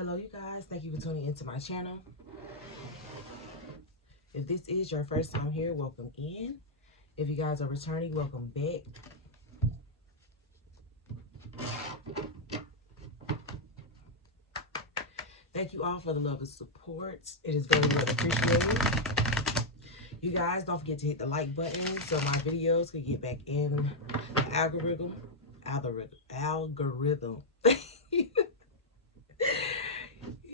Hello you guys, thank you for tuning into my channel. If this is your first time here, welcome in. If you guys are returning, welcome back. Thank you all for the love and support. It is very much appreciated. You guys don't forget to hit the like button so my videos can get back in the algorithm.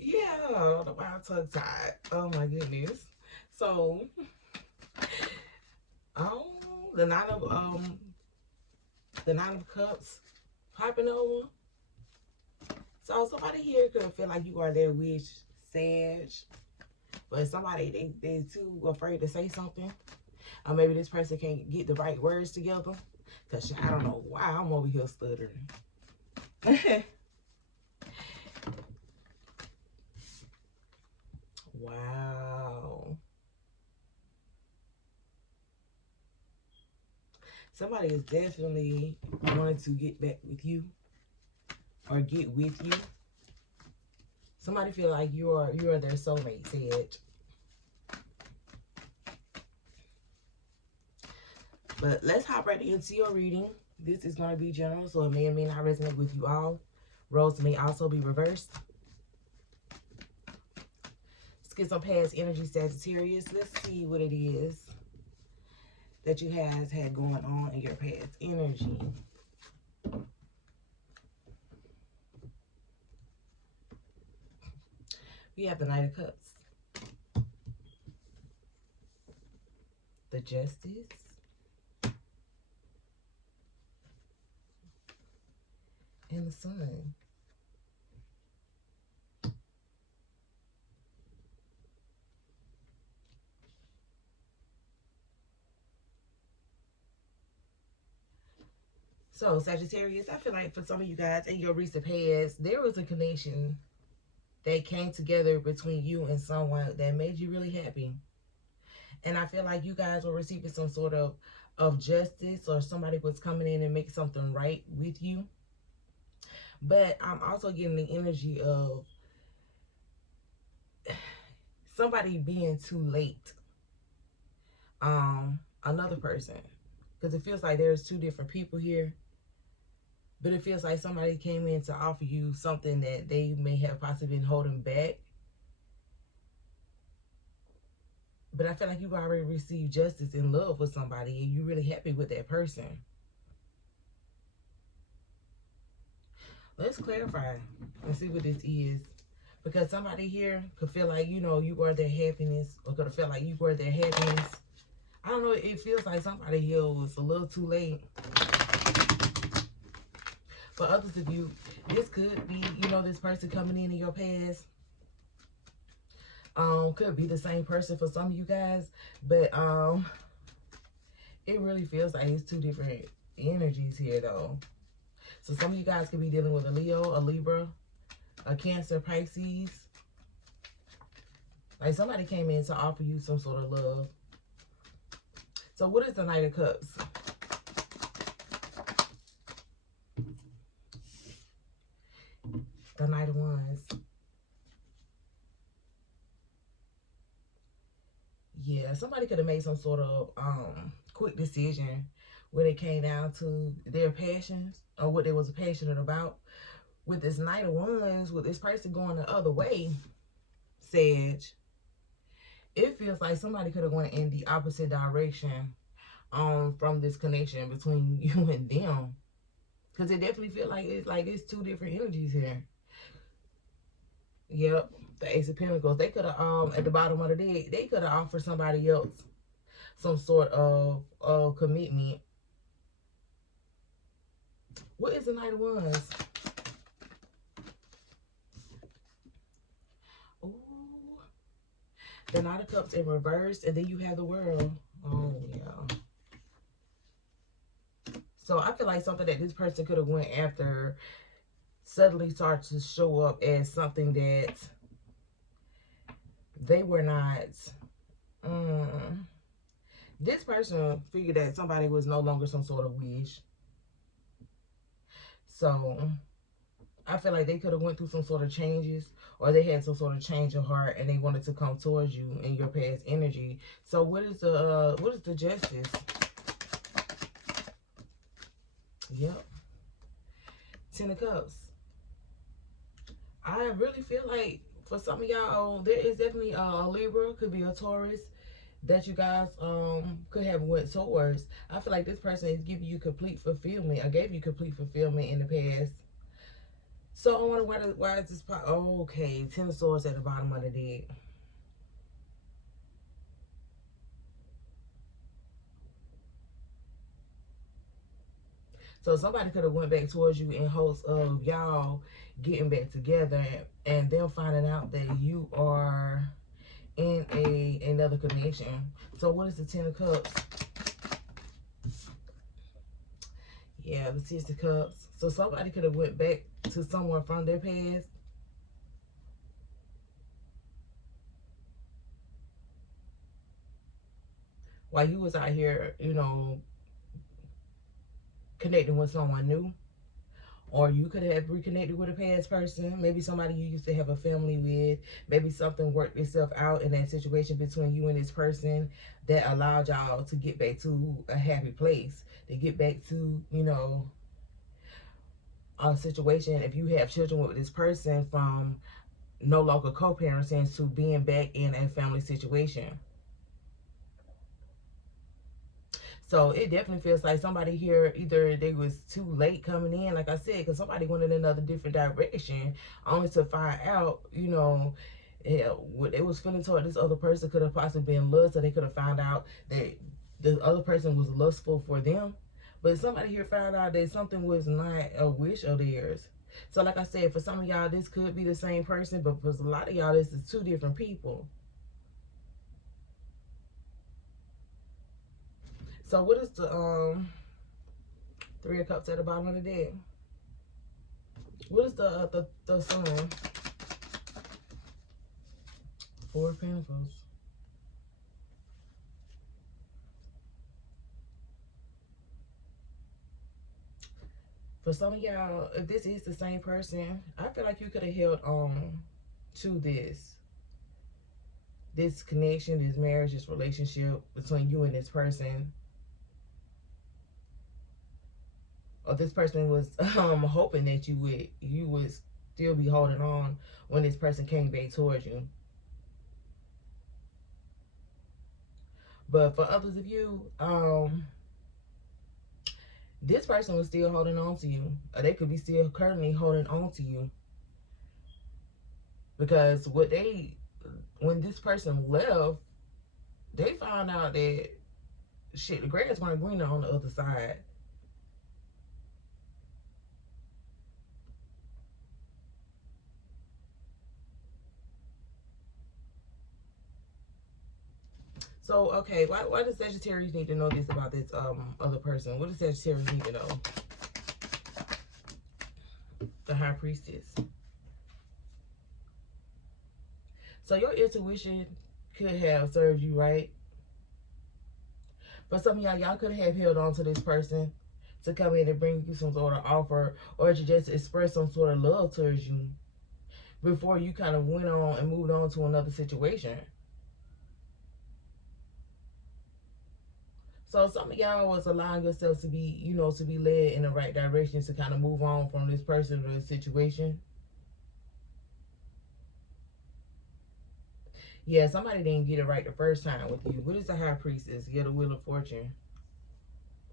Yeah, I don't know why I'm tongue tied. Oh my goodness. So, the nine of cups popping over. So somebody here could feel like you are their wish, Sag, but somebody they too afraid to say something, or maybe this person can't get the right words together. Cause I don't know why I'm over here stuttering. Wow. Somebody is definitely wanting to get back with you or get with you. Somebody feel like you are their soulmate, Sag. But let's hop right into your reading. This is going to be general, so it may or may not resonate with you all. Roles may also be reversed. Let's get some past energy, Sagittarius. Let's see what it is that you guys had going on in your past energy. We have the Knight of Cups, the Justice, and the Sun. So, Sagittarius, I feel like for some of you guys in your recent past, there was a connection that came together between you and someone that made you really happy. And I feel like you guys were receiving some sort of justice, or somebody was coming in and making something right with you. But I'm also getting the energy of somebody being too late. Another person. Because it feels like there's two different people here. But it feels like somebody came in to offer you something that they may have possibly been holding back. But I feel like you've already received justice in love with somebody and you're really happy with that person. Let's clarify and see what this is. Because somebody here could feel like, you know, you are their happiness, or could have felt like you were their happiness. I don't know, it feels like somebody here was a little too late. For others of you, this could be, you know, this person coming in your past. Could be the same person for some of you guys, but it really feels like it's two different energies here though. So some of you guys could be dealing with a Leo, a Libra, a Cancer, Pisces. Like somebody came in to offer you some sort of love. So what is the Knight of Cups? The Knight of Wands. Yeah, somebody could have made some sort of quick decision when it came down to their passions or what they was passionate about. With this Knight of Wands, with this person going the other way, Sag, it feels like somebody could have went in the opposite direction from this connection between you and them. Because it definitely feels like it's two different energies here. Yep, the Ace of Pentacles. They could have at the bottom of the deck, they could have offered somebody else some sort of commitment. What is the Knight of Wands? Ooh, the Knight of Cups in reverse, and then you have the World. Oh yeah. So I feel like something that this person could have went after suddenly started to show up as something that they were not. This person figured that somebody was no longer some sort of wish. So I feel like they could have went through some sort of changes, or they had some sort of change of heart and they wanted to come towards you in your past energy. So what is the justice? Yep. Ten of Cups. I really feel like for some of y'all, there is definitely a Libra, could be a Taurus, that you guys could have went towards. I feel like this person is giving you complete fulfillment. I gave you complete fulfillment in the past. So I wonder why is this pot? Oh, okay, Ten of Swords at the bottom of the deck. So somebody could have went back towards you in hopes of y'all getting back together and them finding out that you are in another connection. So what is the Ten of Cups? Yeah, the Six of Cups. So somebody could have went back to someone from their past. While you was out here, you know, connecting with someone new. Or you could have reconnected with a past person. Maybe somebody you used to have a family with. Maybe something worked itself out in that situation between you and this person that allowed y'all to get back to a happy place. To get back to, you know, a situation. If you have children with this person, from no longer co-parenting to being back in a family situation. So it definitely feels like somebody here, either they was too late coming in, like I said, because somebody went in another different direction, only to find out, you know, what they was feeling toward this other person could have possibly been lust, so they could have found out that the other person was lustful for them. But somebody here found out that something was not a wish of theirs. So like I said, for some of y'all, this could be the same person, but for a lot of y'all, this is two different people. So what is the Three of Cups at the bottom of the deck? What is the Sun? Four of Pentacles. For some of y'all, if this is the same person, I feel like you could have held on to this connection, this marriage, this relationship between you and this person. Or this person was hoping that you would still be holding on when this person came back towards you. But for others of you, this person was still holding on to you. Or they could be still currently holding on to you. Because when this person left, they found out that shit, the grass weren't greener on the other side. So, okay, why does Sagittarius need to know this about this other person? What does Sagittarius need to know? The High Priestess. So your intuition could have served you right. For some of y'all could have held on to this person to come in and bring you some sort of offer, or to just express some sort of love towards you before you kind of went on and moved on to another situation. So some of y'all was allowing yourself to be, you know, to be led in the right direction to kind of move on from this person or this situation. Yeah, somebody didn't get it right the first time with you. What is the High Priestess? Get a Wheel of Fortune.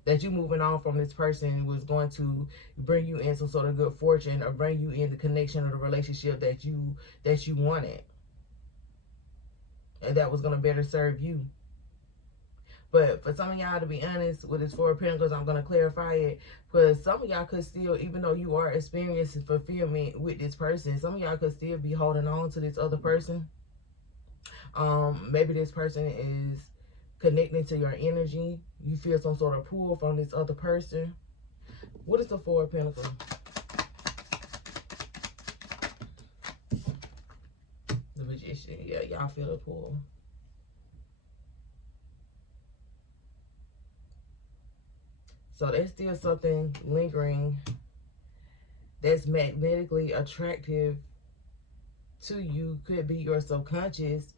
That you moving on from this person was going to bring you in some sort of good fortune, or bring you in the connection or the relationship that you wanted. And that was going to better serve you. But for some of y'all, to be honest, with this Four of Pentacles, I'm going to clarify it. Because some of y'all could still, even though you are experiencing fulfillment with this person, some of y'all could still be holding on to this other person. Maybe this person is connecting to your energy. You feel some sort of pull from this other person. What is the Four of Pentacles? The Magician. Yeah, y'all feel a pull. So there's still something lingering that's magnetically attractive to you could be your subconscious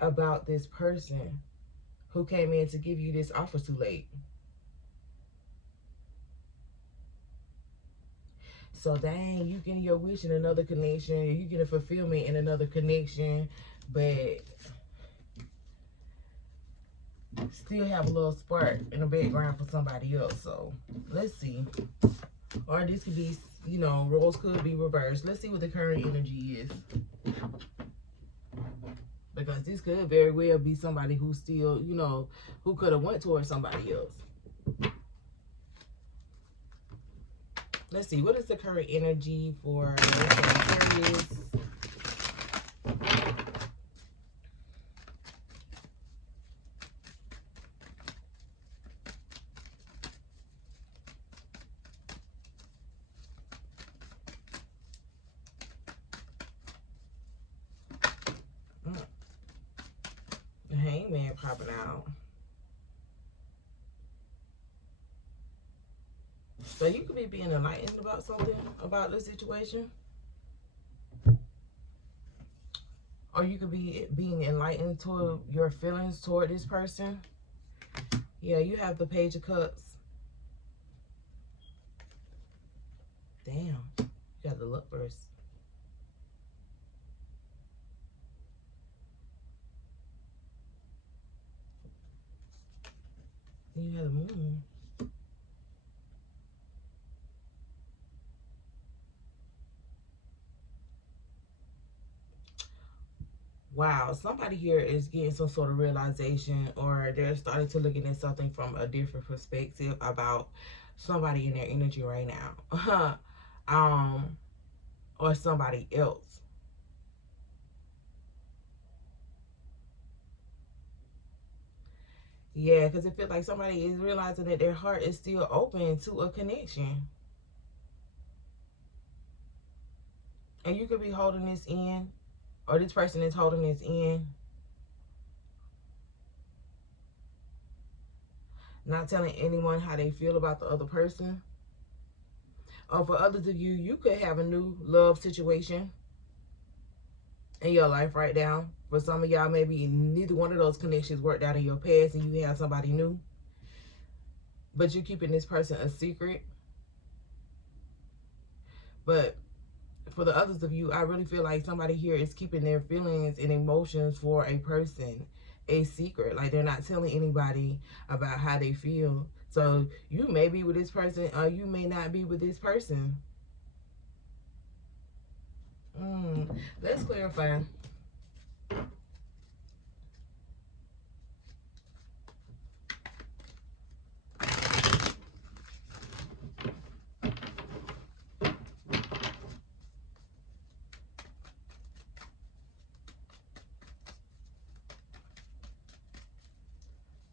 about this person who came in to give you this offer too late. So dang, you getting your wish in another connection, you getting fulfillment in another connection, but still have a little spark in the background for somebody else. So let's see. Or this could be, you know, roles could be reversed. Let's see what the current energy is. Because this could very well be somebody who still, you know, who could have went towards somebody else. Let's see, what is the current energy for Sagittarius? The Hangman popping out. So you could be being enlightened about something, about the situation. Or you could be being enlightened toward your feelings toward this person. Yeah, you have the Page of Cups. Damn, you got the luck verse. You have the Moon. Wow, somebody here is getting some sort of realization, or they're starting to looking at something from a different perspective about somebody in their energy right now. Or somebody else. Yeah, because it feels like somebody is realizing that their heart is still open to a connection. And you could be holding this in, or this person is holding this in. Not telling anyone how they feel about the other person. Or for others of you, you could have a new love situation in your life right now. For some of y'all, maybe neither one of those connections worked out in your past and you have somebody new. But you're keeping this person a secret. But for the others of you, I really feel like somebody here is keeping their feelings and emotions for a person a secret. Like they're not telling anybody about how they feel. So you may be with this person or you may not be with this person. Let's clarify.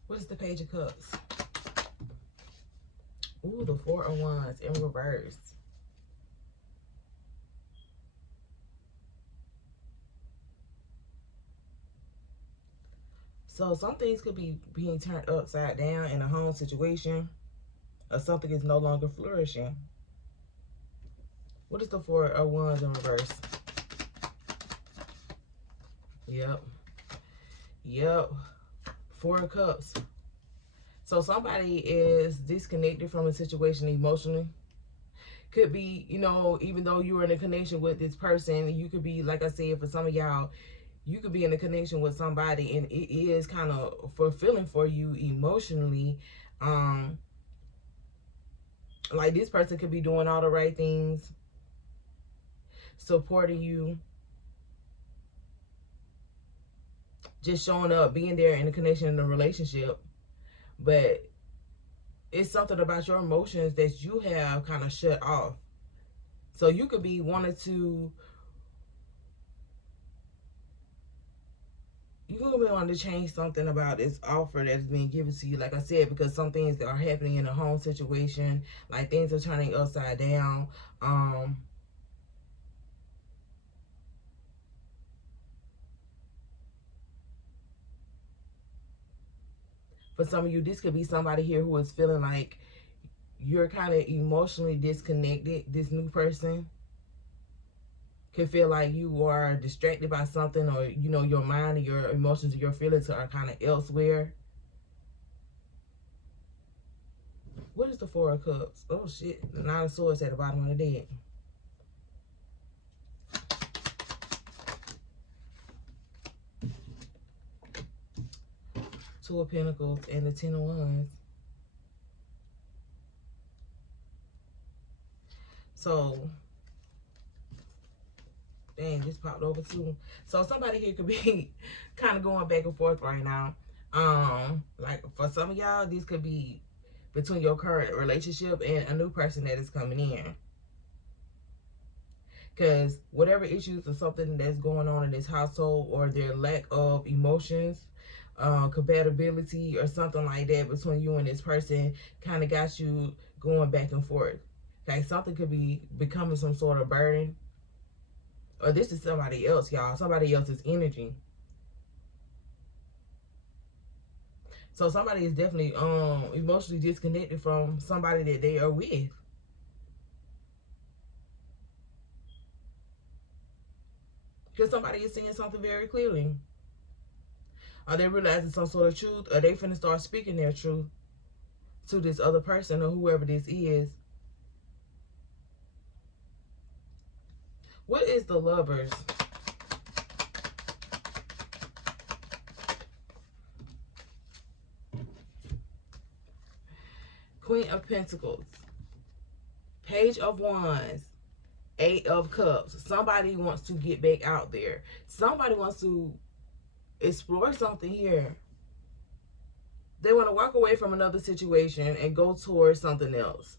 What is the Page of Cups? Ooh, the Four of Wands in reverse. So some things could be being turned upside down in a home situation, or something is no longer flourishing. What is the Four of Wands in reverse? Yep. Four of Cups. So somebody is disconnected from a situation emotionally. Could be, you know, even though you're in a connection with this person, you could be, like I said, for some of y'all, you could be in a connection with somebody and it is kind of fulfilling for you emotionally. Like this person could be doing all the right things, supporting you, just showing up, being there in a connection, in a relationship. But it's something about your emotions that you have kind of shut off. So you could be wanting to, you could be wanting to change something about this offer that's being given to you. Like I said, because some things that are happening in a home situation, like things are turning upside down. For some of you, this could be somebody here who is feeling like you're kind of emotionally disconnected. This new person can feel like you are distracted by something, or you know, your mind and your emotions and your feelings are kind of elsewhere. What is the Four of Cups? Oh shit, the Nine of Swords at the bottom of the deck. Two of Pentacles and the Ten of Wands. So, dang, this popped over too. So somebody here could be kind of going back and forth right now. Like for some of y'all, this could be between your current relationship and a new person that is coming in. Because whatever issues or something that's going on in this household, or their lack of emotions, compatibility or something like that between you and this person, kind of got you going back and forth. Like something could be becoming some sort of burden. Or this is somebody else, y'all. Somebody else's energy. So somebody is definitely emotionally disconnected from somebody that they are with. Because somebody is seeing something very clearly. Are they realizing some sort of truth? Are they finna start speaking their truth to this other person or whoever this is? What is the Lovers? Queen of Pentacles. Page of Wands. Eight of Cups. Somebody wants to get back out there. Somebody wants to explore something here. They want to walk away from another situation and go towards something else.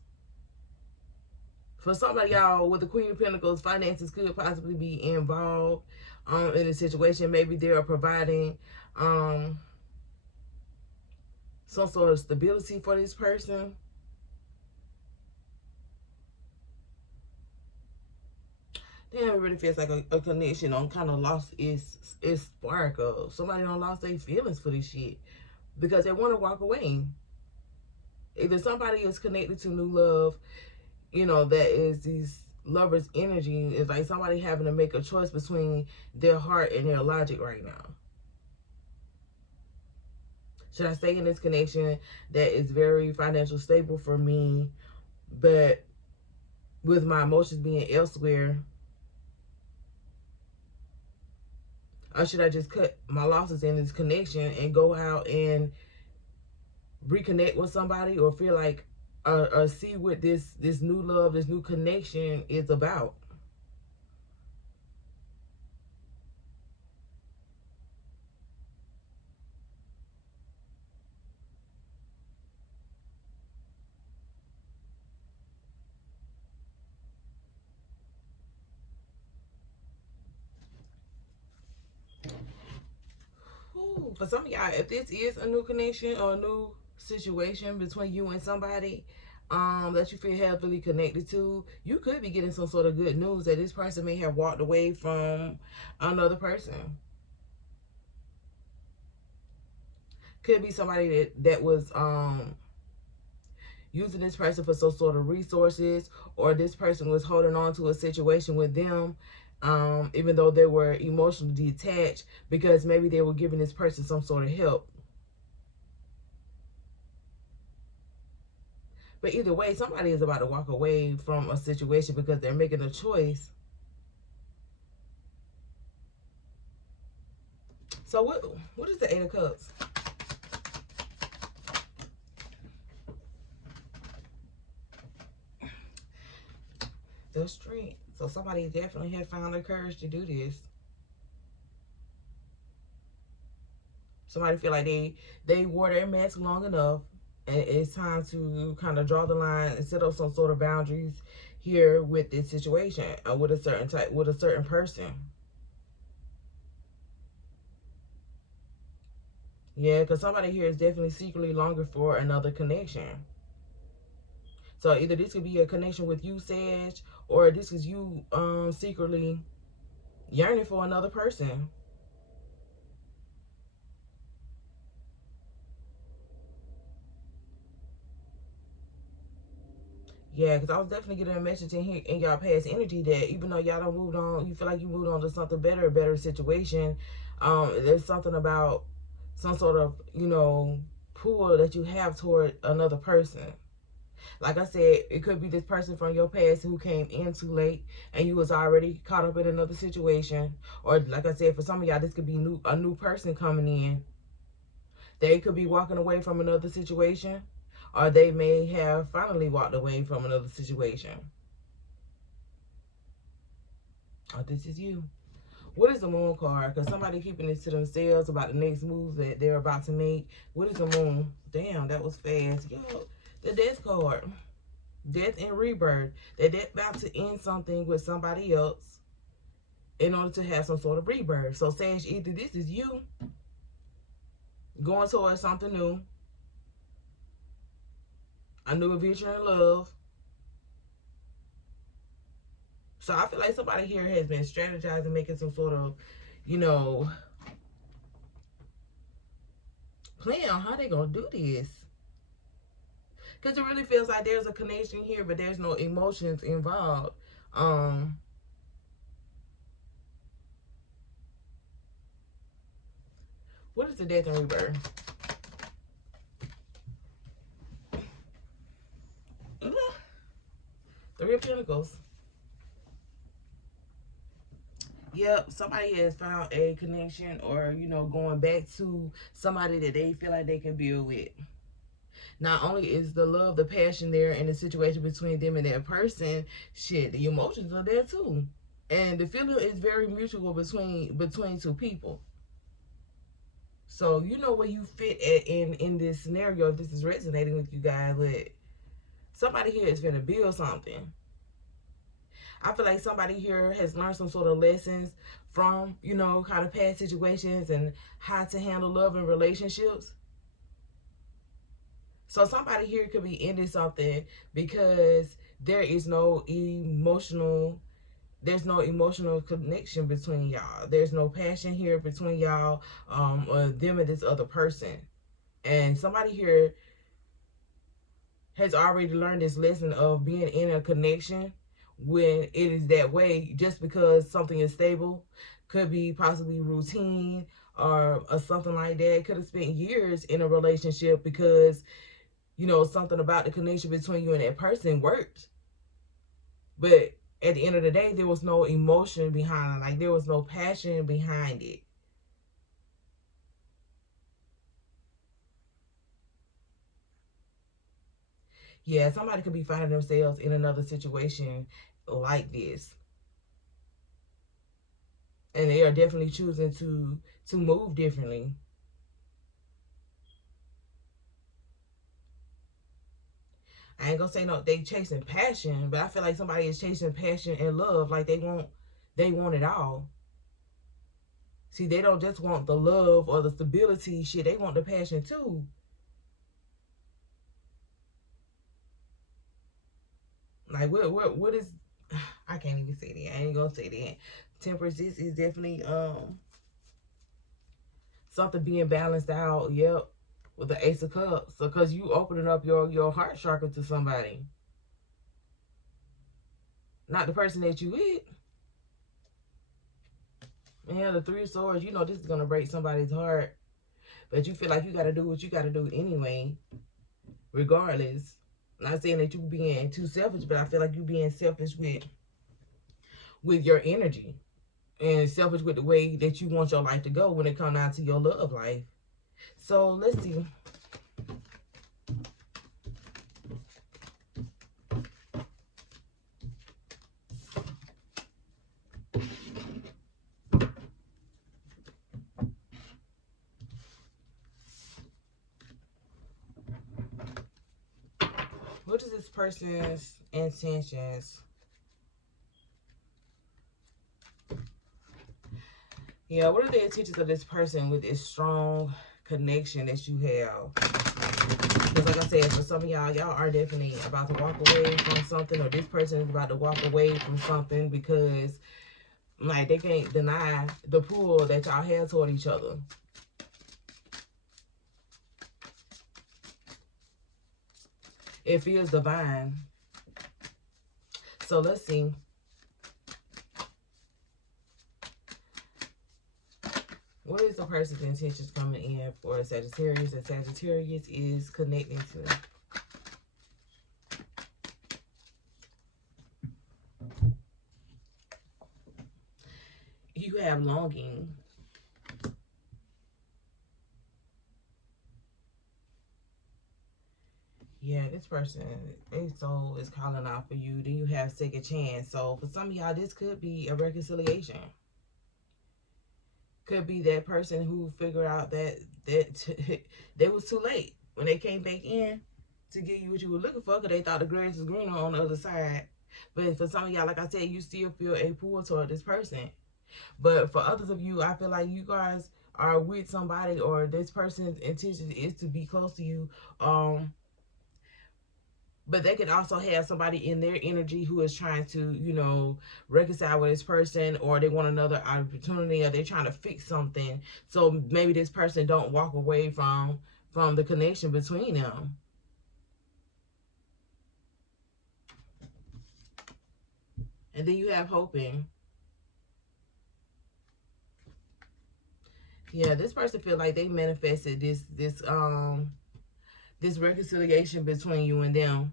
For somebody, y'all, with the Queen of Pentacles, finances could possibly be involved in a situation. Maybe they are providing some sort of stability for this person. Damn, it really feels like a connection on kind of lost its spark of somebody done lost their feelings for this shit because they want to walk away. Either somebody is connected to new love, you know, that is these lovers' energy. It's like somebody having to make a choice between their heart and their logic right now. Should I stay in this connection that is very financially stable for me, but with my emotions being elsewhere? Or should I just cut my losses in this connection and go out and reconnect with somebody, or feel like or see what this new love, this new connection is about? Ooh, for some of y'all, if this is a new connection or a new situation between you and somebody that you feel heavily connected to, you could be getting some sort of good news that this person may have walked away from another person. Could be somebody that was using this person for some sort of resources, or this person was holding on to a situation with them, even though they were emotionally detached, because maybe they were giving this person some sort of help. But either way, somebody is about to walk away from a situation because they're making a choice. So what is the Eight of Cups? The Strength. So somebody definitely had found the courage to do this. Somebody feel like they wore their mask long enough, and it's time to kind of draw the line and set up some sort of boundaries here with this situation, or with a certain person. Yeah, because somebody here is definitely secretly longing for another connection. So either this could be a connection with you, Sag, or this is you secretly yearning for another person. Yeah, because I was definitely getting a message in here in y'all past energy that even though y'all don't moved on, you feel like you moved on to something better, a better situation. There's something about some sort of, you know, pull that you have toward another person. Like I said, it could be this person from your past who came in too late and you was already caught up in another situation. Or like I said, for some of y'all, this could be a new person coming in. They could be walking away from another situation, or they may have finally walked away from another situation. Oh, this is you. What is the moon card? Because somebody keeping this to themselves about the next move that they're about to make. What is the moon? Damn, that was fast. Yo, the death card. Death and rebirth. That they're about to end something with somebody else in order to have some sort of rebirth. So, Sag, either this is you going towards something new, a new adventure in love. So I feel like somebody here has been strategizing, making some sort of, you know, plan on how they gonna do this. Because it really feels like there's a connection here, but there's no emotions involved. What is the death and rebirth? Three of Pentacles. Yep, somebody has found a connection, or, you know, going back to somebody that they feel like they can build with. Not only is the love, the passion there in the situation between them and that person, shit, the emotions are there too. And the feeling is very mutual between two people. So you know where you fit at in this scenario, if this is resonating with you guys. But somebody here is going to build something. I feel like somebody here has learned some sort of lessons from, you know, kind of past situations and how to handle love and relationships. So somebody here could be ending something because there is no emotional connection between y'all. There's no passion here between y'all, or them and this other person. And somebody here has already learned this lesson of being in a connection when it is that way. Just because something is stable, could be possibly routine or something like that. Could have spent years in a relationship because, you know, something about the connection between you and that person worked. But at the end of the day, there was no emotion behind it. Like, there was no passion behind it. Yeah, somebody could be finding themselves in another situation like this. And they are definitely choosing to move differently. I ain't gonna say no, they chasing passion, but I feel like somebody is chasing passion and love. Like they want it all. See, they don't just want the love or the stability shit. They want the passion too. Like what is? I can't even say that. I ain't gonna say that. Temperance, this is definitely something being balanced out. Yep, with the Ace of Cups. So, cause you opening up your heart chakra to somebody, not the person that you with. Yeah, the Three of Swords. You know this is gonna break somebody's heart, but you feel like you gotta do what you gotta do anyway, regardless. Not saying that you being too selfish, but I feel like you being selfish with your energy and selfish with the way that you want your life to go when it comes down to your love life. So let's see. What is this person's intentions? Yeah, what are the intentions of this person with this strong connection that you have? Because like I said, for some of y'all are definitely about to walk away from something, or this person is about to walk away from something because, like, they can't deny the pull that y'all have toward each other. It feels divine. So let's see. What is the person's intentions coming in for Sagittarius? And Sagittarius is connecting to. You have longing. Yeah, this person, their soul is calling out for you. Then you have second chance. So for some of y'all, this could be a reconciliation. Could be that person who figured out that they was too late when they came back in to give you what you were looking for, because they thought the grass was greener on the other side. But for some of y'all, like I said, you still feel a pull toward this person. But for others of you, I feel like you guys are with somebody, or this person's intention is to be close to you. But they could also have somebody in their energy who is trying to, you know, reconcile with this person, or they want another opportunity, or they're trying to fix something. So maybe this person don't walk away from the connection between them. And then you have hoping. Yeah, this person feel like they manifested this reconciliation between you and them.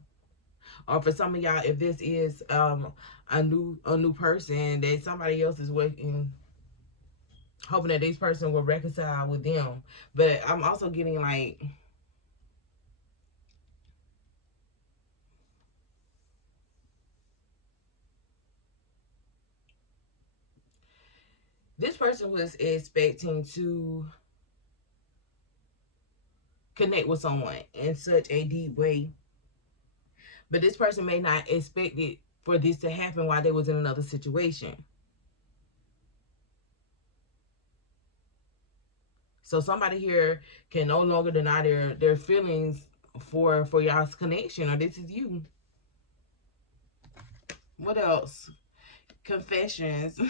Or for some of y'all, if this is a new person that somebody else is working, hoping that this person will reconcile with them. But I'm also getting like, this person was expecting to connect with someone in such a deep way, but this person may not expect it for this to happen while they was in another situation. So somebody here can no longer deny their feelings for y'all's connection, or this is you. What else? Confessions.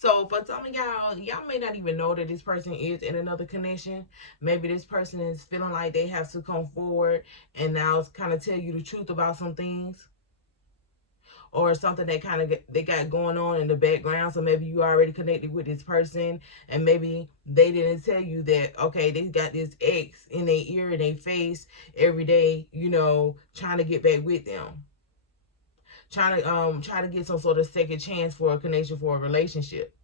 So for some of y'all may not even know that this person is in another connection. Maybe this person is feeling like they have to come forward and now kind of tell you the truth about some things, or something that kind of they got going on in the background. So maybe you already connected with this person, and maybe they didn't tell you that, okay, they got this ex in their ear and their face every day, you know, trying to get back with them. Try to get some sort of second chance for a connection, for a relationship.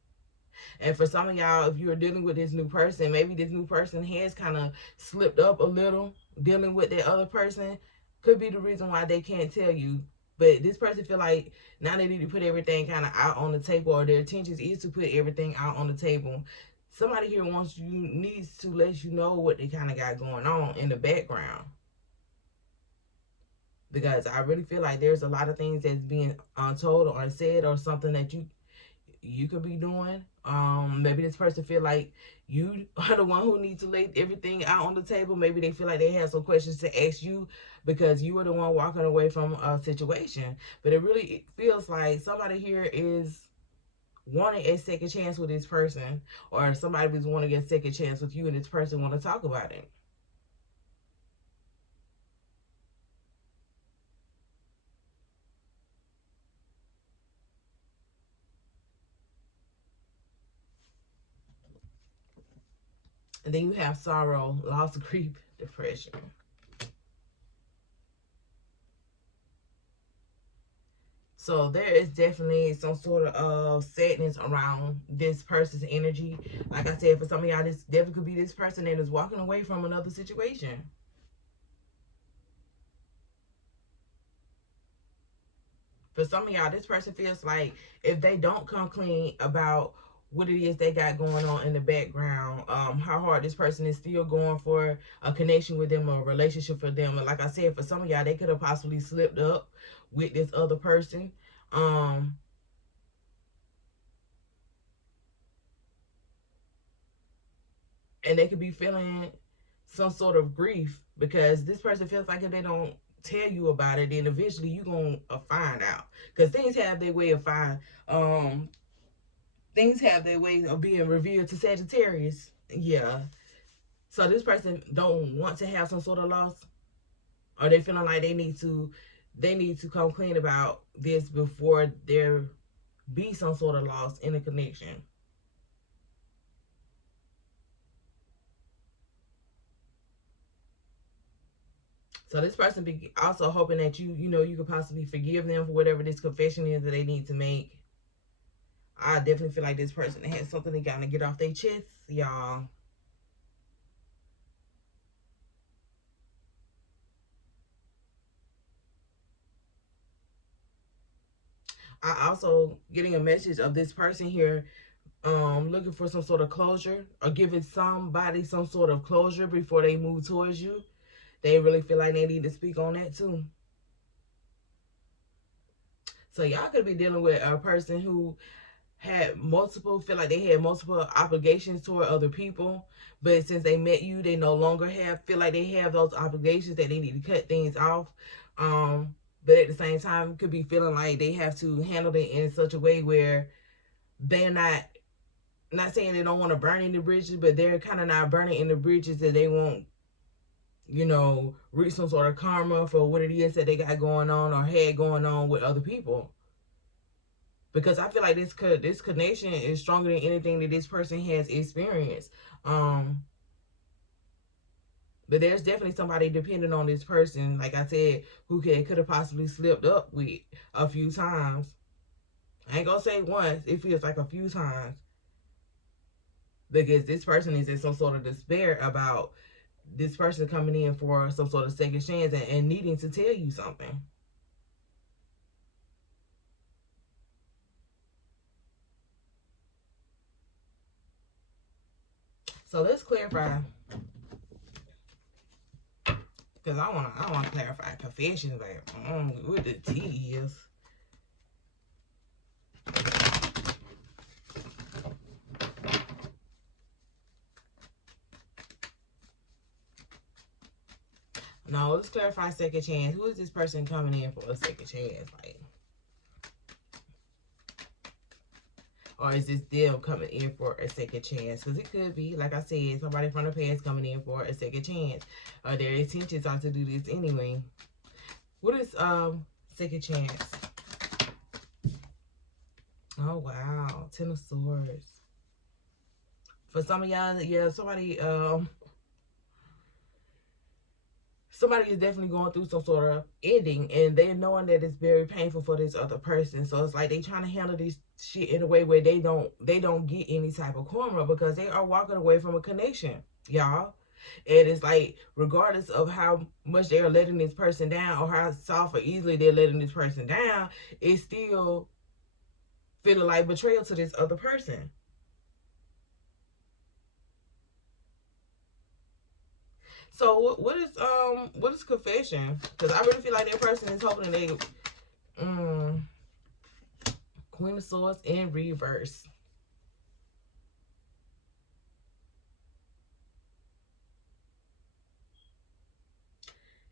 And for some of y'all, if you're dealing with this new person, maybe this new person has kind of slipped up a little dealing with that other person. Could be the reason why they can't tell you. But this person feel like now they need to put everything kind of out on the table, or their intentions is to put everything out on the table. Somebody here needs to let you know what they kind of got going on in the background. Because I really feel like there's a lot of things that's being told or said, or something that you could be doing. Maybe this person feel like you are the one who needs to lay everything out on the table. Maybe they feel like they have some questions to ask you because you were the one walking away from a situation. But it really feels like somebody here is wanting a second chance with this person, or somebody was wanting a second chance with you and this person want to talk about it. And then you have sorrow, loss, grief, depression. So there is definitely some sort of sadness around this person's energy. Like I said, for some of y'all, this definitely could be this person that is walking away from another situation. For some of y'all, this person feels like if they don't come clean about what it is they got going on in the background, how hard this person is still going for a connection with them or a relationship for them. And like I said, for some of y'all, they could have possibly slipped up with this other person. And they could be feeling some sort of grief because this person feels like if they don't tell you about it, then eventually you're going to find out. Because things have their way of things have their way of being revealed to Sagittarius. Yeah. So this person don't want to have some sort of loss, or they feeling like they need to they need to come clean about this before there be some sort of loss in a connection. So this person be also hoping that you could possibly forgive them for whatever this confession is that they need to make. I definitely feel like this person has something they gotta get off their chest, y'all. I also getting a message of this person here, looking for some sort of closure or giving somebody some sort of closure before they move towards you. They really feel like they need to speak on that too. So y'all could be dealing with a person who feel like they had multiple obligations toward other people, but since they met you, they no longer feel like they have those obligations, that they need to cut things off. But at the same time, could be feeling like they have to handle it in such a way where they're not saying they don't want to burn any bridges, but they're kind of not burning in the bridges that they won't, reach some sort of karma for what it is that they got going on or had going on with other people. Because I feel like this connection is stronger than anything that this person has experienced. But there's definitely somebody dependent on this person, like I said, who could have possibly slipped up with a few times. I ain't gonna say once, it feels like a few times. Because this person is in some sort of despair about this person coming in for some sort of second chance and needing to tell you something. So let's clarify, because I want to clarify confessions, like what the tea is. No, let's clarify second chance. Who is this person coming in for a second chance? Like, or is this them coming in for a second chance? Because it could be, like I said, somebody from the past coming in for a second chance. Or their intentions are to do this anyway. What is second chance? Oh wow, Ten of Swords. For some of y'all, yeah, somebody is definitely going through some sort of ending, and they're knowing that it's very painful for this other person. So it's like they trying to handle this shit in a way where they don't get any type of karma, because they are walking away from a connection, y'all. And it's like, regardless of how much they are letting this person down, or how soft or easily they're letting this person down, it's still feeling like betrayal to this other person. So what is confession? Because I really feel like that person is hoping they Queen of Swords in reverse.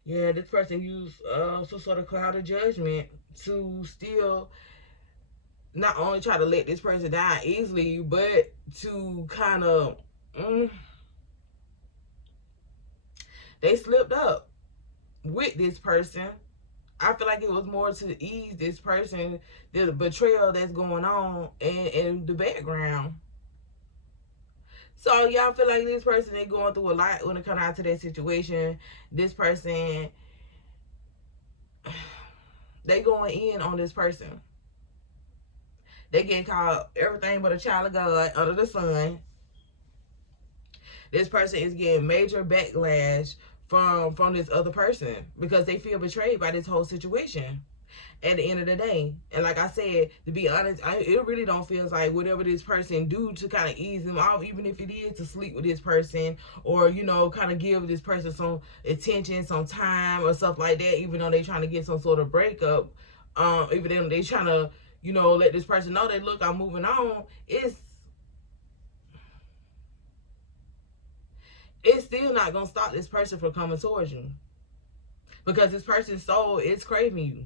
Yeah, this person used some sort of cloud of judgment to still not only try to let this person down easily, but to kind of they slipped up with this person. I feel like it was more to ease this person, the betrayal that's going on in the background. So y'all feel like this person is going through a lot when it comes out to that situation. This person, they going in on this person. They getting called everything but a child of God under the sun. This person is getting major backlash from this other person because they feel betrayed by this whole situation at the end of the day. And like I said, to be honest, it really don't feel like whatever this person do to kind of ease them off, even if it is to sleep with this person, or kind of give this person some attention, some time or stuff like that, even though they trying to get some sort of breakup, even though they trying to let this person know that, look, I'm moving on, it's still not gonna stop this person from coming towards you, because this person's soul is craving you.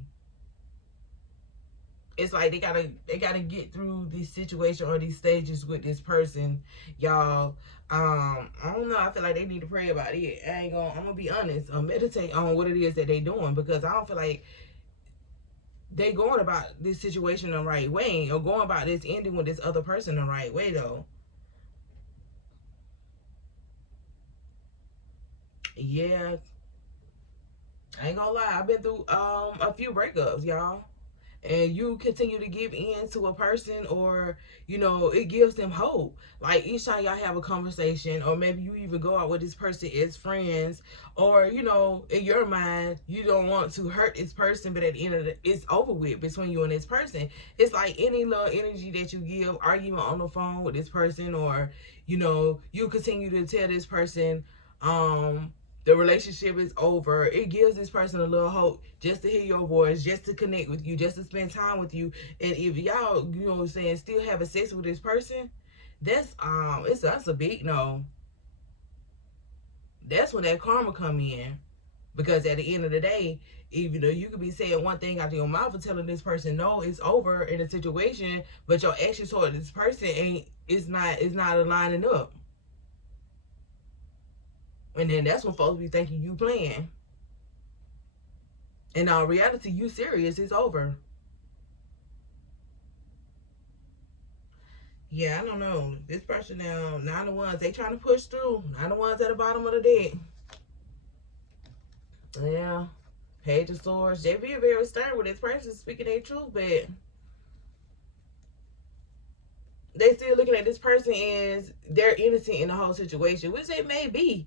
It's like they gotta get through this situation or these stages with this person, y'all. I don't know. I feel like they need to pray about it. I'm gonna be honest, or meditate on what it is that they doing, because I don't feel like they going about this situation the right way, or going about this ending with this other person the right way though. Yeah, I ain't gonna lie, I've been through a few breakups, y'all. And you continue to give in to a person, or it gives them hope. Like each time y'all have a conversation, or maybe you even go out with this person as friends, or in your mind you don't want to hurt this person, but at the end of it's over with between you and this person. It's like any little energy that you give, argument on the phone with this person, or you continue to tell this person the relationship is over. It gives this person a little hope just to hear your voice, just to connect with you, just to spend time with you. And if y'all, still having sex with this person, that's a big no. That's when that karma come in. Because at the end of the day, even though you could be saying one thing out of your mouth and telling this person no, it's over in a situation, but your actions toward this person it's not aligning up. And then that's when folks be thinking you playing. In all reality, you serious. It's over. Yeah, I don't know. This person now, 9 of Wands, they trying to push through. 9 of Wands at the bottom of the deck. Yeah. Page of Swords. They be very stern with this person speaking their truth, but they still looking at this person as they're innocent in the whole situation, which they may be.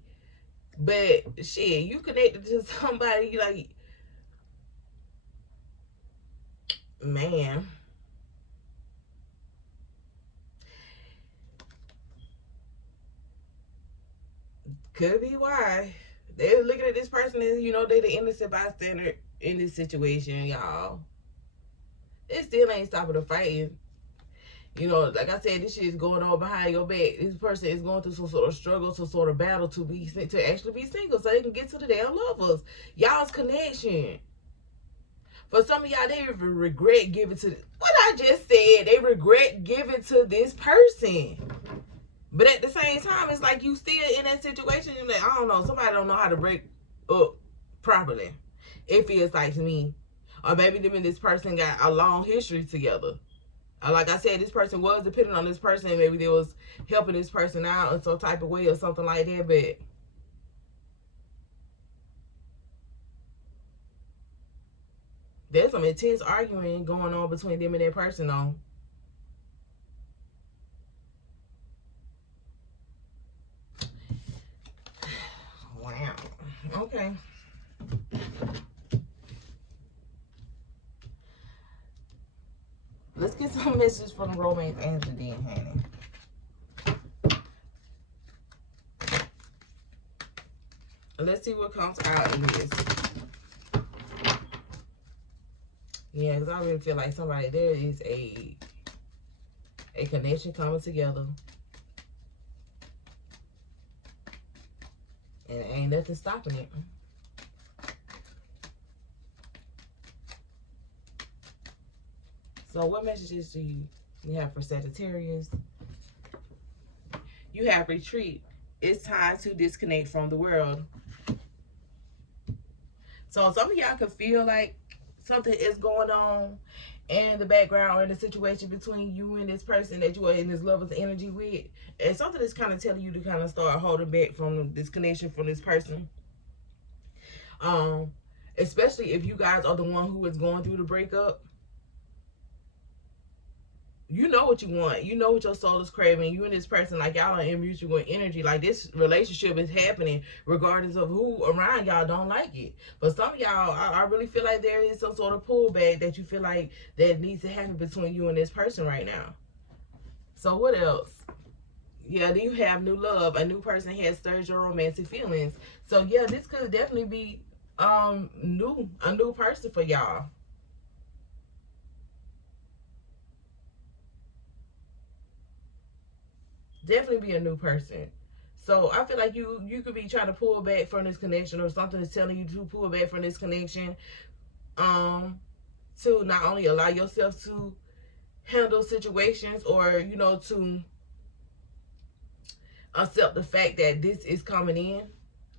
But shit, you connected to somebody like, man. Could be why. They're looking at this person as, they the innocent bystander in this situation, y'all. It still ain't stopping the fighting. Like I said, this shit is going on behind your back. This person is going through some sort of struggle, some sort of battle to actually be single, so they can get to the damn lovers. Y'all's connection. For some of y'all, they even regret giving to what I just said. They regret giving to this person. But at the same time, it's like you still in that situation. You're like, I don't know, somebody don't know how to break up properly. It feels like to me. Or maybe them and this person got a long history together. Like I said, this person was depending on this person. Maybe they was helping this person out in some type of way or something like that. But there's some intense arguing going on between them and that person, though. Wow. Okay. Let's get some messages from the romance angel then, honey. Let's see what comes out in this. Yeah, because I really feel like there is a connection coming together. And ain't nothing stopping it. So what messages do you have for Sagittarius? You have retreat. It's time to disconnect from the world. So some of y'all could feel like something is going on in the background or in the situation between you and this person that you are in this lover's energy with. And something is kind of telling you to kind of start holding back from this connection from this person. Especially if you guys are the one who is going through the breakup. You know what you want. You know what your soul is craving. You and this person, like, y'all are in mutual energy. Like, this relationship is happening regardless of who around y'all don't like it. But some of y'all, I really feel like there is some sort of pullback that you feel like that needs to happen between you and this person right now. So what else? Yeah, then you have new love. A new person has stirred your romantic feelings. So yeah, this could definitely be a new person for y'all. Definitely be a new person. So I feel like you could be trying to pull back from this connection, or something is telling you to pull back from this connection, to not only allow yourself to handle situations, or to accept the fact that this is coming in.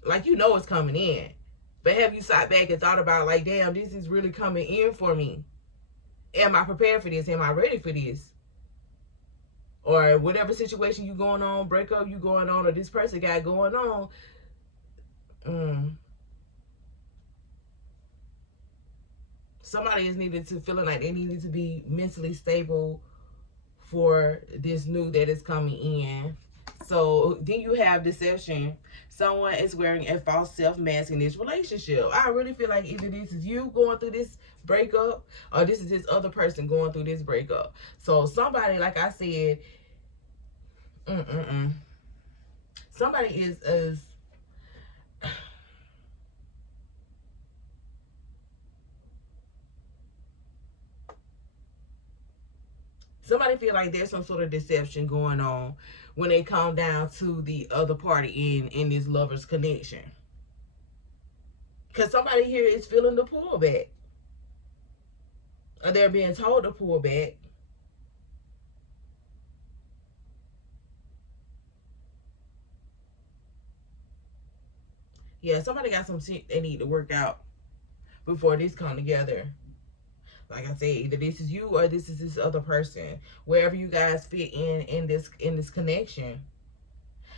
Like, it's coming in, but have you sat back and thought about, like, damn, this is really coming in for me? Am I prepared for this? Am I ready for this? Or whatever situation you going on, breakup you going on, or this person got going on. Somebody is needed to feeling like they needed to be mentally stable for this new that is coming in. So then you have deception. Someone is wearing a false self mask in this relationship. I really feel like either this is you going through this breakup or this is this other person going through this breakup. So somebody, like I said, somebody is somebody feel like there's some sort of deception going on when they come down to the other party in this lover's connection. Because somebody here is feeling the pullback. Or they're being told to pull back. Yeah, somebody got some shit they need to work out before this come together. Like I said, either this is you or this is this other person. Wherever you guys fit in this connection.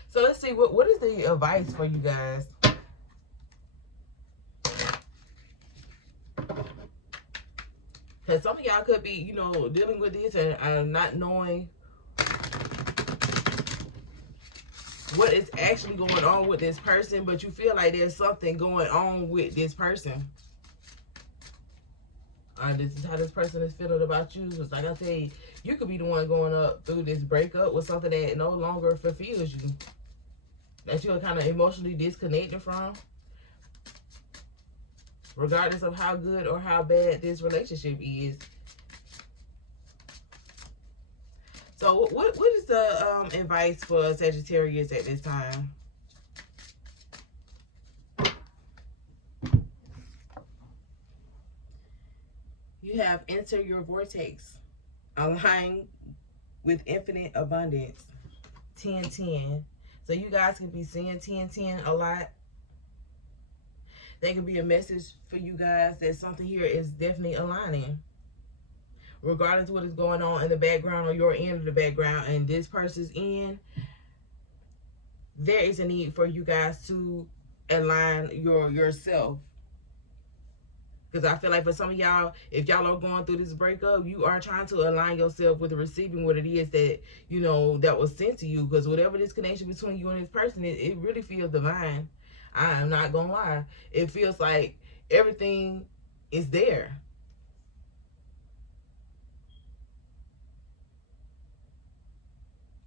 So let's see what is the advice for you guys. Because some of y'all could be, you know, dealing with this and not knowing what is actually going on with this person, but you feel like there's something going on with this person. This is how this person is feeling about you. Because like I said, you could be the one going up through this breakup with something that no longer fulfills you. That you're kind of emotionally disconnected from. Regardless of how good or how bad this relationship is. So what is the advice for Sagittarius at this time? You have enter your vortex. Align with infinite abundance. 10-10. So you guys can be seeing 10-10 a lot. That can be a message for you guys that something here is definitely aligning. Regardless of what is going on in the background or your end of the background and this person's end, there is a need for you guys to align yourself. Because I feel like for some of y'all, if y'all are going through this breakup, you are trying to align yourself with receiving what it is that, you know, that was sent to you. Because whatever this connection between you and this person, it really feels divine. I am not going to lie. It feels like everything is there.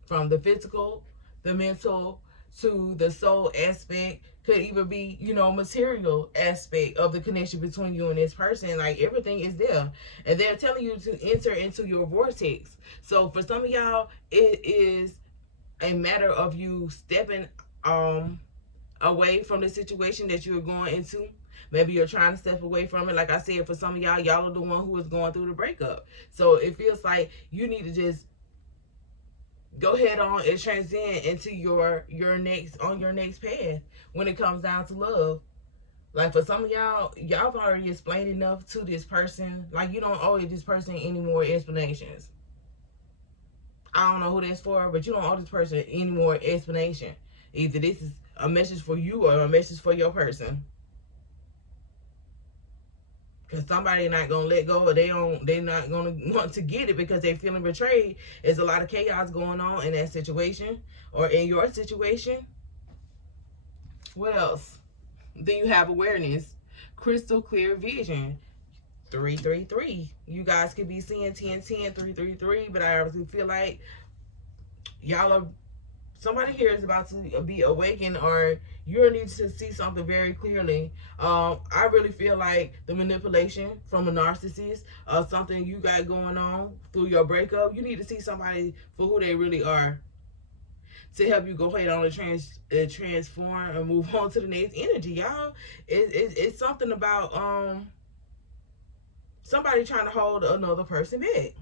From the physical, the mental, to the soul aspect, could even be, you know, material aspect of the connection between you and this person. Like everything is there. And they're telling you to enter into your vortex. So for some of y'all, it is a matter of you stepping away from the situation that you're going into. Maybe you're trying to step away from it. Like I said, for some of y'all are the one who is going through the breakup. So it feels like you need to just go ahead on and transcend into your next path when it comes down to love. Like for some of y'all have already explained enough to this person. Like you don't owe this person any more explanations. I don't know who that's for, but you don't owe this person any more explanation. Either this is a message for you or a message for your person. Because somebody not gonna let go, or they're not gonna want to get it because they're feeling betrayed. There's a lot of chaos going on in that situation or in your situation. What else? Then you have awareness, crystal clear vision. 333. You guys could be seeing 10-10, 333, but I obviously feel like y'all are, somebody here is about to be awakened, or you need to see something very clearly. I really feel like the manipulation from a narcissist, something you got going on through your breakup, you need to see somebody for who they really are to help you go ahead on and transform and move on to the next energy, y'all. It's something about somebody trying to hold another person back.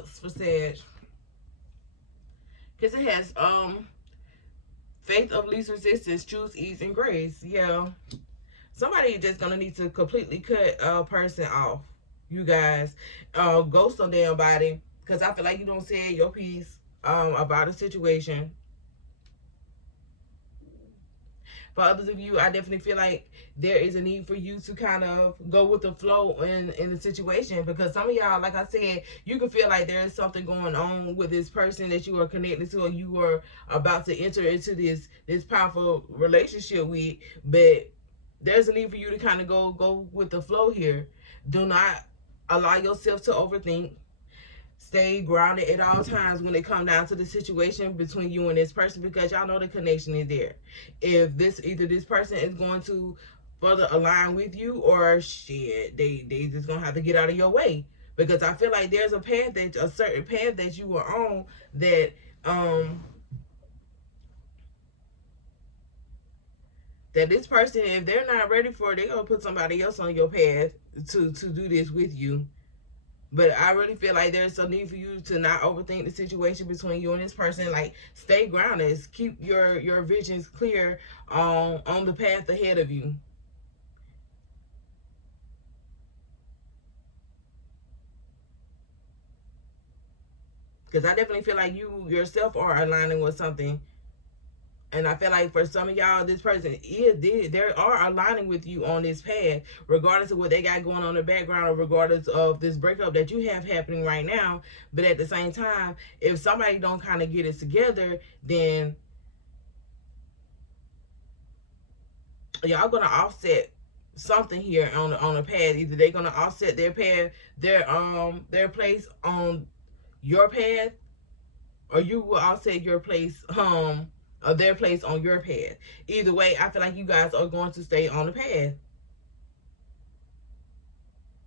Cups for Sag. Because it has faith of least resistance, choose ease and grace. Yeah. Somebody just gonna need to completely cut a person off. You guys, ghost on their body, because I feel like you don't say your piece about a situation. For others of you, I definitely feel like there is a need for you to kind of go with the flow in the situation, because some of y'all, like I said, you can feel like there is something going on with this person that you are connected to, or you are about to enter into this powerful relationship with, but there's a need for you to kind of go with the flow here. Do not allow yourself to overthink. Stay grounded at all times when it comes down to the situation between you and this person, because y'all know the connection is there. If either this person is going to further align with you, or shit, they just gonna have to get out of your way, because I feel like there's a certain path that you are on that that this person, if they're not ready for it, they're gonna put somebody else on your path to do this with you. But I really feel like there's a need for you to not overthink the situation between you and this person. Like, stay grounded. Keep your visions clear on the path ahead of you. Because I definitely feel like you yourself are aligning with something. And I feel like for some of y'all, this person they are aligning with you on this path, regardless of what they got going on in the background, or regardless of this breakup that you have happening right now. But at the same time, if somebody don't kind of get it together, then y'all gonna offset something here on the path. Either they're gonna offset their path, their place on your path, or you will offset your place of their place on your path. Either way, I feel like you guys are going to stay on the path.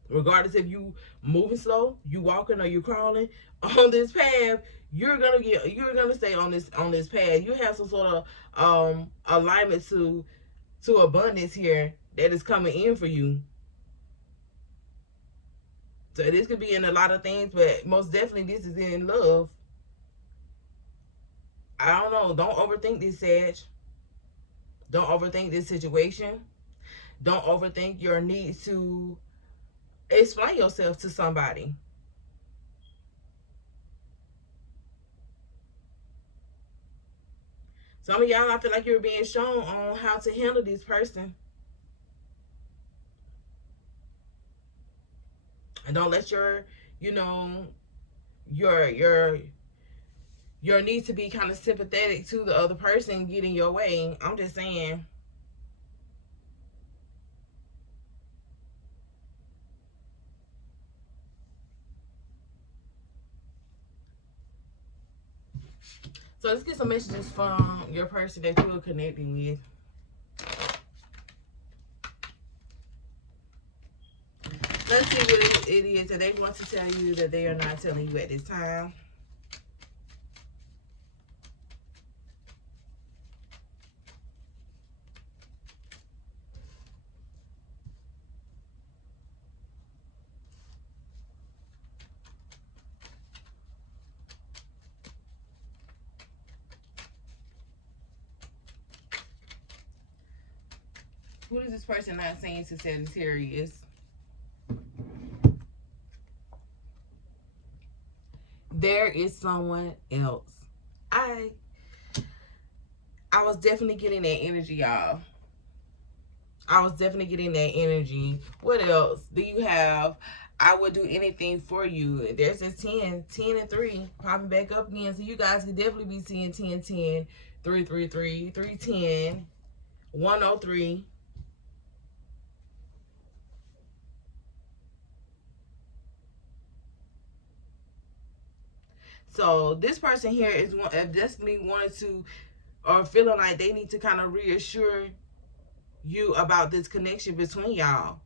Regardless if you moving slow, you walking, or you crawling on this path, you're gonna stay on this path. You have some sort of alignment to abundance here that is coming in for you. So this could be in a lot of things, but most definitely this is in love. I don't know. Don't overthink this, Sag. Don't overthink this situation. Don't overthink your need to explain yourself to somebody. Some of y'all, I feel like you're being shown on how to handle this person. And don't let your need to be kind of sympathetic to the other person get in your way. I'm just saying. So let's get some messages from your person that you're connecting with. Let's see what it is that they want to tell you that they are not telling you at this time. What is this person not saying to Sagittarius? There is someone else. I was definitely getting that energy, y'all. I was definitely getting that energy. What else do you have? I would do anything for you. There's this 10 and 3 popping back up again. So you guys could definitely be seeing 10, 10, 3, 3, 3, 3, 10, 103. So this person here is definitely wanted to, or feeling like they need to kind of reassure you about this connection between y'all.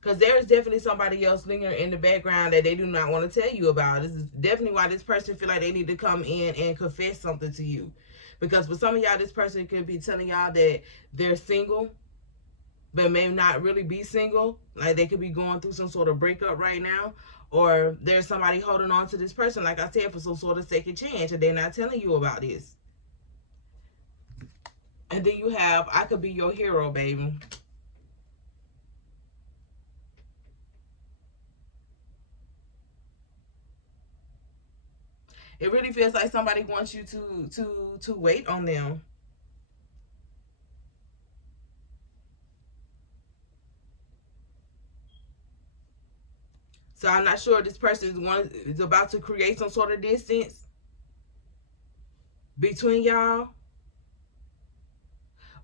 Because there is definitely somebody else lingering in the background that they do not want to tell you about. This is definitely why this person feel like they need to come in and confess something to you. Because for some of y'all, this person could be telling y'all that they're single. but may not really be single. Like they could be going through some sort of breakup right now. Or there's somebody holding on to this person, like I said, for some sort of second chance, and they're not telling you about this. And then you have, I could be your hero, baby. It really feels like somebody wants you to wait on them. So I'm not sure this person is about to create some sort of distance between y'all.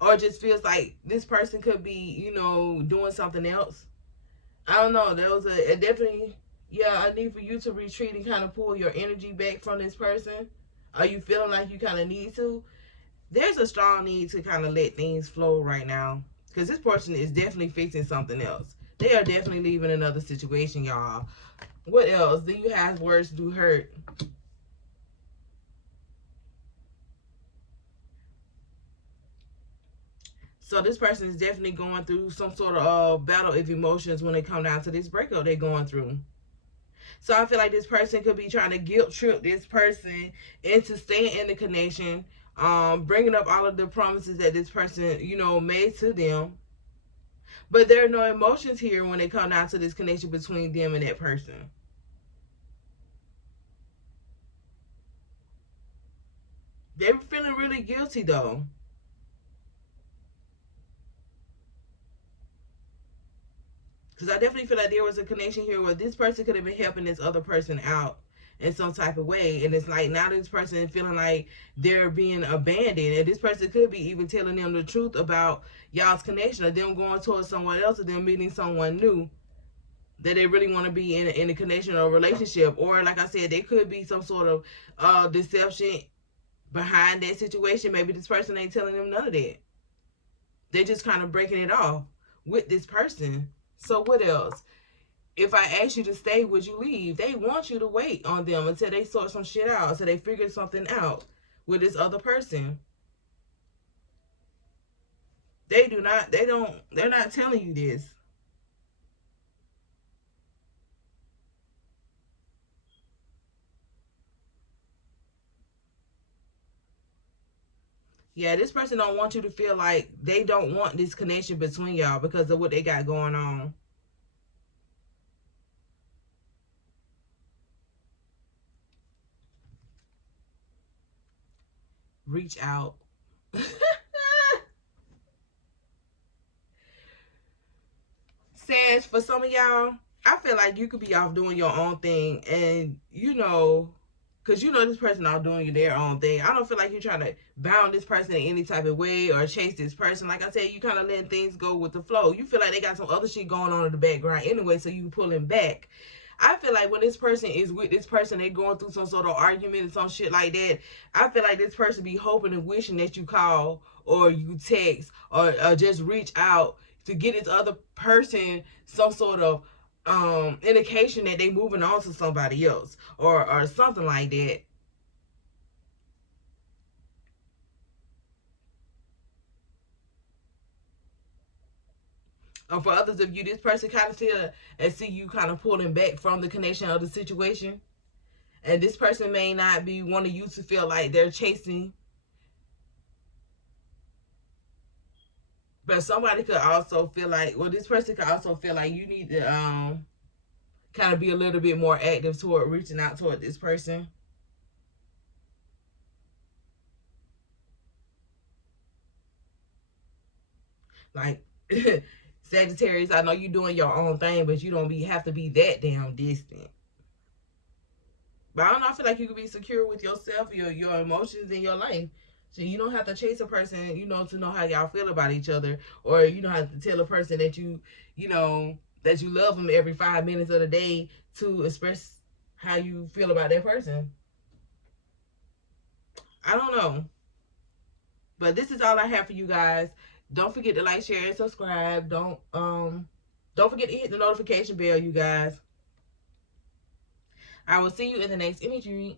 Or it just feels like this person could be, you know, doing something else. I don't know. There was a definitely, yeah, a need for you to retreat and kind of pull your energy back from this person. Are you feeling like you kind of need to? There's a strong need to kind of let things flow right now. Because this person is definitely fixing something else. They are definitely leaving another situation, y'all. What else? Do you have words do hurt? So this person is definitely going through some sort of battle of emotions when it comes down to this breakup they're going through. So I feel like this person could be trying to guilt trip this person into staying in the connection, bringing up all of the promises that this person, you know, made to them. But there are no emotions here when it comes down to this connection between them and that person. They were feeling really guilty though. Because I definitely feel like there was a connection here where this person could have been helping this other person out in some type of way. And it's like now this person feeling like they're being abandoned. And this person could be even telling them the truth about y'all's connection, or them going towards someone else, or them meeting someone new that they really want to be in a connection or a relationship. Or like I said, there could be some sort of deception behind that situation. Maybe this person ain't telling them none of that. They're just kind of breaking it off with this person. So what else? If I ask you to stay, would you leave? They want you to wait on them until they sort some shit out, until they figure something out with this other person. They're not telling you this. Yeah, this person don't want you to feel like they don't want this connection between y'all because of what they got going on. Reach out. Sag, for some of y'all, I feel like you could be off doing your own thing, and you know, because you know this person out doing their own thing. I don't feel like you're trying to bound this person in any type of way or chase this person. Like I said, you kind of letting things go with the flow. You feel like they got some other shit going on in the background anyway, so you pulling back. I feel like when this person is with this person, they going through some sort of argument or some shit like that. I feel like this person be hoping and wishing that you call or you text or just reach out to get this other person some sort of indication that they moving on to somebody else or something like that. Or for others of you, this person kind of feel and see you kind of pulling back from the connection of the situation. And this person may not be wanting you to feel like they're chasing. But somebody could also feel like, well, this person could also feel like you need to kind of be a little bit more active toward reaching out toward this person. Like, Sagittarius, I know you're doing your own thing, but you don't have to be that damn distant. But I don't know, I feel like you can be secure with yourself, your emotions in your life. So you don't have to chase a person, you know, to know how y'all feel about each other. Or you don't have to tell a person that you know, that you love them every 5 minutes of the day to express how you feel about that person. I don't know. But this is all I have for you guys. Don't forget to like, share, and subscribe. Don't forget to hit the notification bell, you guys. I will see you in the next energy read.